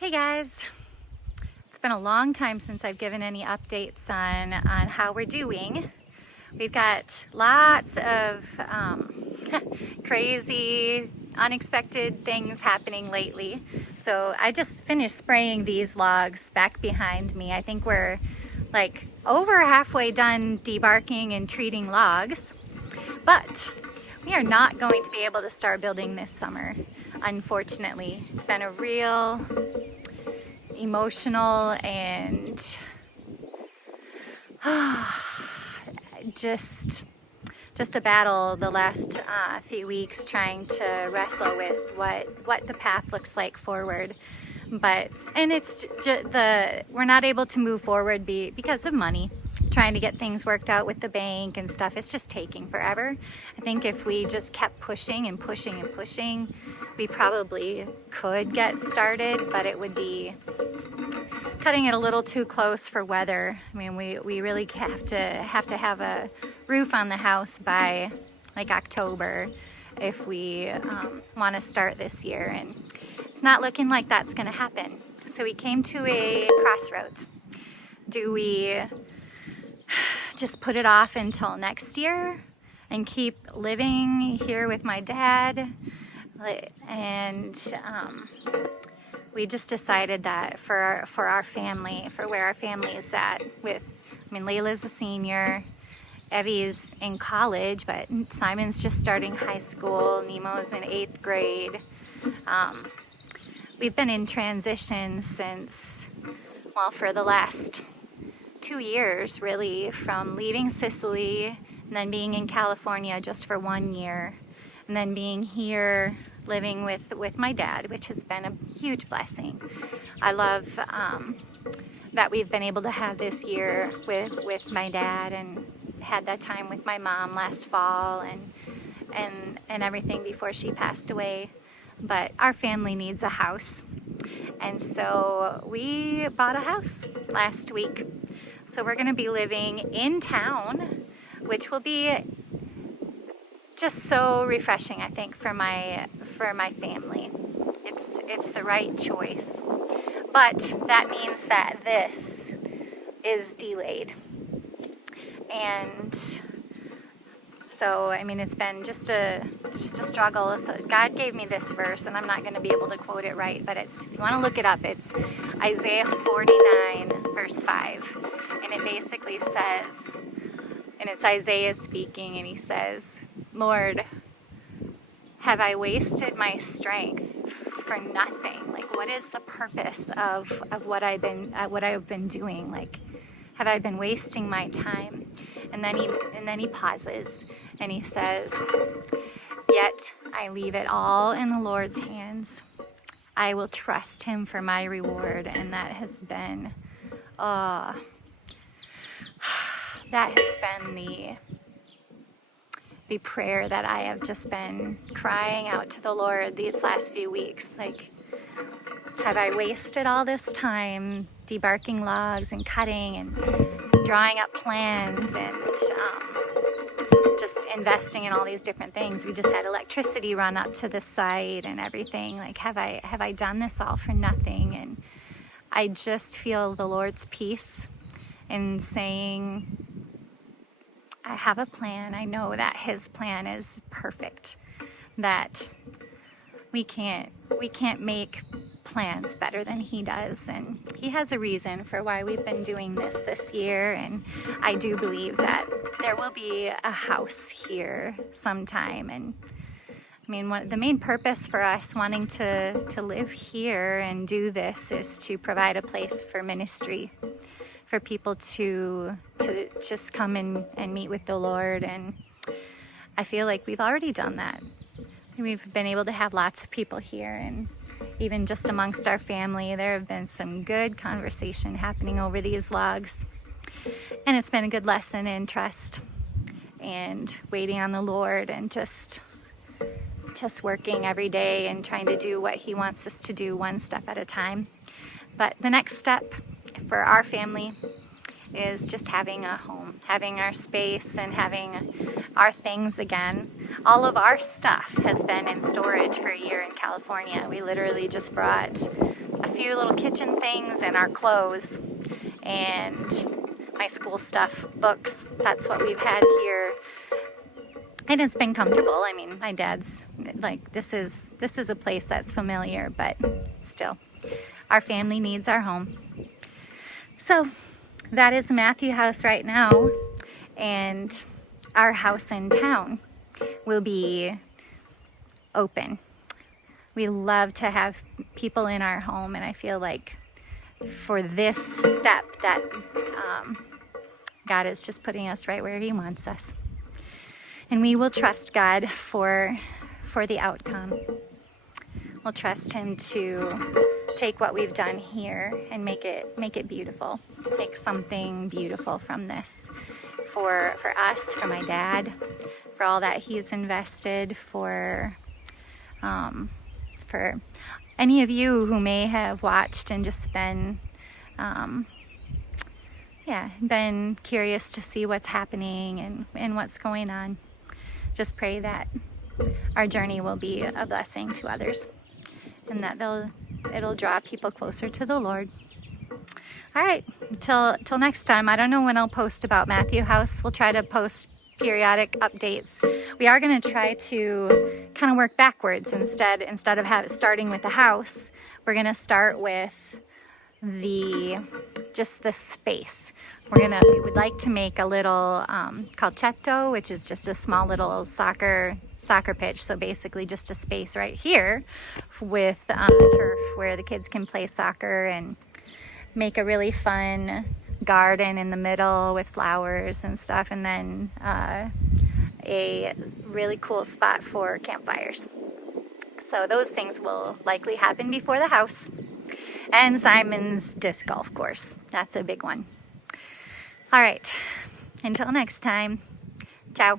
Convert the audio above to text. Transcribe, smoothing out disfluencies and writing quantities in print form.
Hey guys, it's been a long time since I've given any updates on how we're doing. We've got lots of crazy, unexpected things happening lately. So I just finished spraying these logs back behind me. I think we're like over halfway done debarking and treating logs, but we are not going to be able to start building this summer, unfortunately. It's been a real emotional and just a battle the last few weeks, trying to wrestle with what the path looks like forward. And it's just we're not able to move forward because of money, trying to get things worked out with the bank and stuff. It's just taking forever. I think if we just kept pushing and pushing and pushing, we probably could get started, but it would be cutting it a little too close for weather. I mean, we really have to have a roof on the house by like October if we want to start this year, and it's not looking like that's going to happen. So we came to a crossroads. Do we just put it off until next year and keep living here with my dad? And we just decided that for our family, for where our family is at, Layla's a senior, Evie's in college, but Simon's just starting high school, Nemo's in 8th grade. We've been in transition for the last 2 years, really, from leaving Sicily and then being in California just for 1 year, and then being here living with my dad, which has been a huge blessing. I love that we've been able to have this year with my dad, and had that time with my mom last fall and everything before she passed away. But our family needs a house, and so we bought a house last week. So we're going to be living in town, which will be just so refreshing, I think, for my family. It's the right choice, but that means that this is delayed. And so, I mean, it's been just a struggle. So God gave me this verse, and I'm not going to be able to quote it right, but if you want to look it up, it's Isaiah 49 verse 5, and it basically says, and it's Isaiah speaking, and he says, "Lord, have I wasted my strength for nothing? Like, what is the purpose of what I've been doing? Like, have I been wasting my time?" And then he pauses and he says, "Yet I leave it all in the Lord's hands. I will trust him for my reward." And that has been the prayer that I have just been crying out to the Lord these last few weeks. Like, have I wasted all this time debarking logs and cutting and drawing up plans and just investing in all these different things? We just had electricity run up to the site and everything. Like, have I done this all for nothing? And I just feel the Lord's peace in saying, I have a plan. I know that his plan is perfect, that we can't make plans better than he does, and he has a reason for why we've been doing this year. And I do believe that there will be a house here sometime. And I mean, the main purpose for us wanting to live here and do this is to provide a place for ministry, for people to just come and meet with the Lord. And I feel like we've already done that. We've been able to have lots of people here, and even just amongst our family, there have been some good conversation happening over these logs. And it's been a good lesson in trust and waiting on the Lord, and just working every day and trying to do what he wants us to do, one step at a time. But the next step for our family is just having a home, having our space, and having our things again. all of our stuff has been in storage for a year in California. We literally just brought a few little kitchen things and our clothes and my school stuff, books. That's what we've had here. And it's been comfortable. I mean, my dad's like, this is a place that's familiar, but still, our family needs our home. So that is MatthewHouse right now, and our house in town will be open. We love to have people in our home, and I feel like for this step that God is just putting us right where He wants us. And we will trust God for the outcome. We'll trust Him to take what we've done here and make it beautiful. Make something beautiful from this for us, for my dad, for all that he's invested, for any of you who may have watched and just been been curious to see what's happening and what's going on. Just pray that our journey will be a blessing to others, and that it'll draw people closer to the Lord. All right, till next time. I don't know when I'll post about MatthewHouse. We'll try to post periodic updates. We are going to try to kind of work backwards instead of starting with the house. We're going to start with just the space. We would like to make a little calcetto, which is just a small little soccer pitch. So basically just a space right here with turf where the kids can play soccer, and make a really fun garden in the middle with flowers and stuff, and then a really cool spot for campfires. So those things will likely happen before the house. And Simon's disc golf course. That's a big one. All right. Until next time. Ciao.